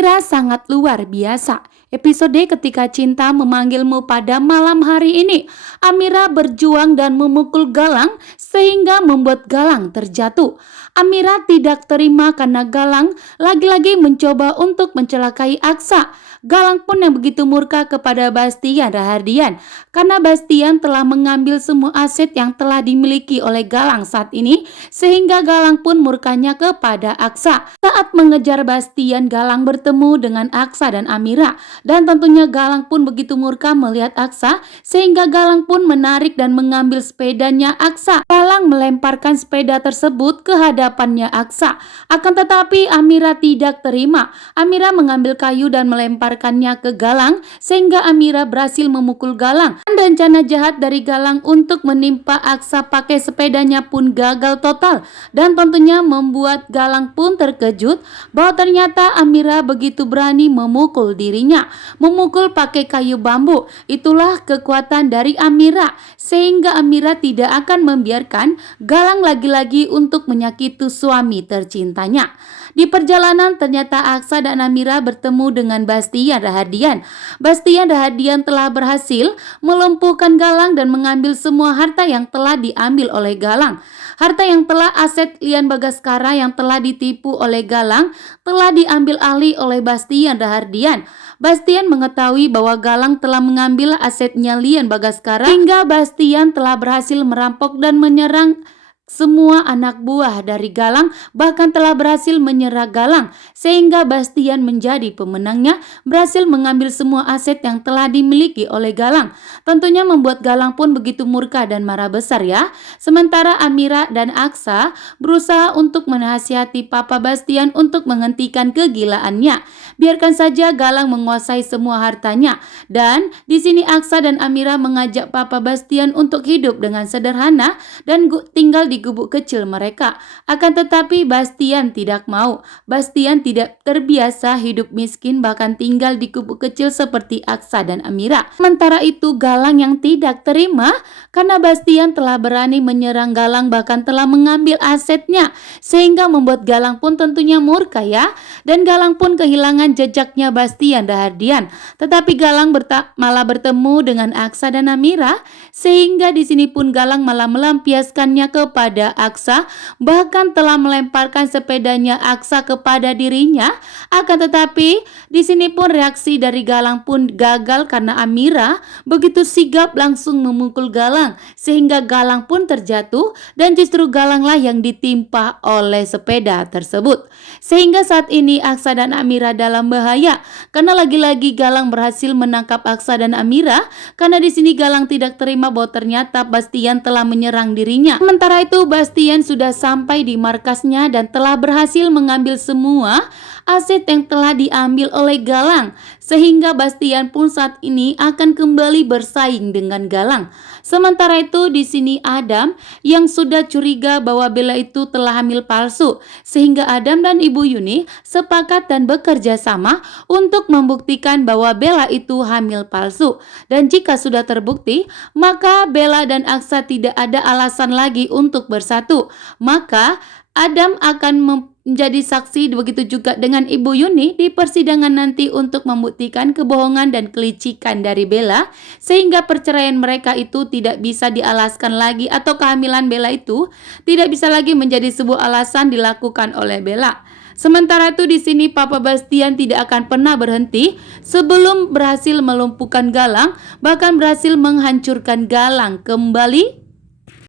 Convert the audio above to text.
Amira sangat luar biasa. Episode ketika cinta memanggilmu pada malam hari ini, Amira berjuang dan memukul Galang sehingga membuat Galang terjatuh. Amira tidak terima karena Galang lagi-lagi mencoba untuk mencelakai Aksa. Galang pun yang begitu murka kepada Bastian Rahardian karena Bastian telah mengambil semua aset yang telah dimiliki oleh Galang saat ini, sehingga Galang pun murkanya kepada Aksa. Saat mengejar Bastian, Galang bertemu dengan Aksa dan Amira, dan tentunya Galang pun begitu murka melihat Aksa sehingga Galang pun menarik dan mengambil sepedanya Aksa. Galang melemparkan sepeda tersebut ke hadapannya Aksa, akan tetapi Amira tidak terima. Amira mengambil kayu dan melemparkannya ke Galang sehingga Amira berhasil memukul Galang, dan rencana jahat dari Galang untuk menimpa Aksa pakai sepedanya pun gagal total, dan tentunya membuat Galang pun terkejut bahwa ternyata Amira begitu berani memukul dirinya, memukul pakai kayu bambu. Itulah kekuatan dari Amira, sehingga Amira tidak akan membiarkan Galang lagi-lagi untuk menyakiti suami tercintanya. Di perjalanan ternyata Aksa dan Amira bertemu dengan Bastian Rahardian. Bastian Rahardian telah berhasil melumpuhkan Galang dan mengambil semua harta yang telah diambil oleh Galang. Harta yang telah aset Lian Bagaskara yang telah ditipu oleh Galang telah diambil alih oleh Bastian Rahardian. Bastian mengetahui bahwa Galang telah mengambil asetnya Lian Bagaskara, hingga Bastian telah berhasil merampok dan menyerang semua anak buah dari Galang, bahkan telah berhasil menyerang Galang, sehingga Bastian menjadi pemenangnya, berhasil mengambil semua aset yang telah dimiliki oleh Galang. Tentunya membuat Galang pun begitu murka dan marah besar ya. Sementara Amira dan Aksa berusaha untuk menasihati Papa Bastian untuk menghentikan kegilaannya. Biarkan saja Galang menguasai semua hartanya. Dan di sini Aksa dan Amira mengajak Papa Bastian untuk hidup dengan sederhana dan tinggal di gubuk kecil mereka. Akan tetapi Bastian tidak mau. Bastian tidak terbiasa hidup miskin, bahkan tinggal di gubuk kecil seperti Aksa dan Amira. Sementara itu Galang yang tidak terima karena Bastian telah berani menyerang Galang, bahkan telah mengambil asetnya, sehingga membuat Galang pun tentunya murka ya. Dan Galang pun kehilangan jejaknya Bastian Rahardian. Tetapi Galang malah bertemu dengan Aksa dan Amira, sehingga di sini pun Galang malah melampiaskannya kepada Aksa, bahkan telah melemparkan sepedanya Aksa kepada dirinya. Akan tetapi di sini pun reaksi dari Galang pun gagal karena Amira begitu sigap langsung memukul Galang, sehingga Galang pun terjatuh dan justru Galanglah yang ditimpa oleh sepeda tersebut. Sehingga saat ini Aksa dan Amira dalam bahaya karena lagi-lagi Galang berhasil menangkap Aksa dan Amira, karena di sini Galang tidak terima bahwa ternyata Bastian telah menyerang dirinya. Sementara itu Bastian sudah sampai di markasnya dan telah berhasil mengambil semua aset yang telah diambil oleh Galang, sehingga Bastian pun saat ini akan kembali bersaing dengan Galang. Sementara itu di sini Adam yang sudah curiga bahwa Bella itu telah hamil palsu, sehingga Adam dan Ibu Yuni sepakat dan bekerja sama untuk membuktikan bahwa Bella itu hamil palsu. Dan jika sudah terbukti, maka Bella dan Aksa tidak ada alasan lagi untuk bersatu. Maka Adam akan menjadi saksi, begitu juga dengan Ibu Yuni di persidangan nanti untuk membuktikan kebohongan dan kelicikan dari Bella, sehingga perceraian mereka itu tidak bisa dialaskan lagi, atau kehamilan Bella itu tidak bisa lagi menjadi sebuah alasan dilakukan oleh Bella. Sementara itu di sini Papa Bastian tidak akan pernah berhenti sebelum berhasil melumpuhkan Galang, bahkan berhasil menghancurkan Galang kembali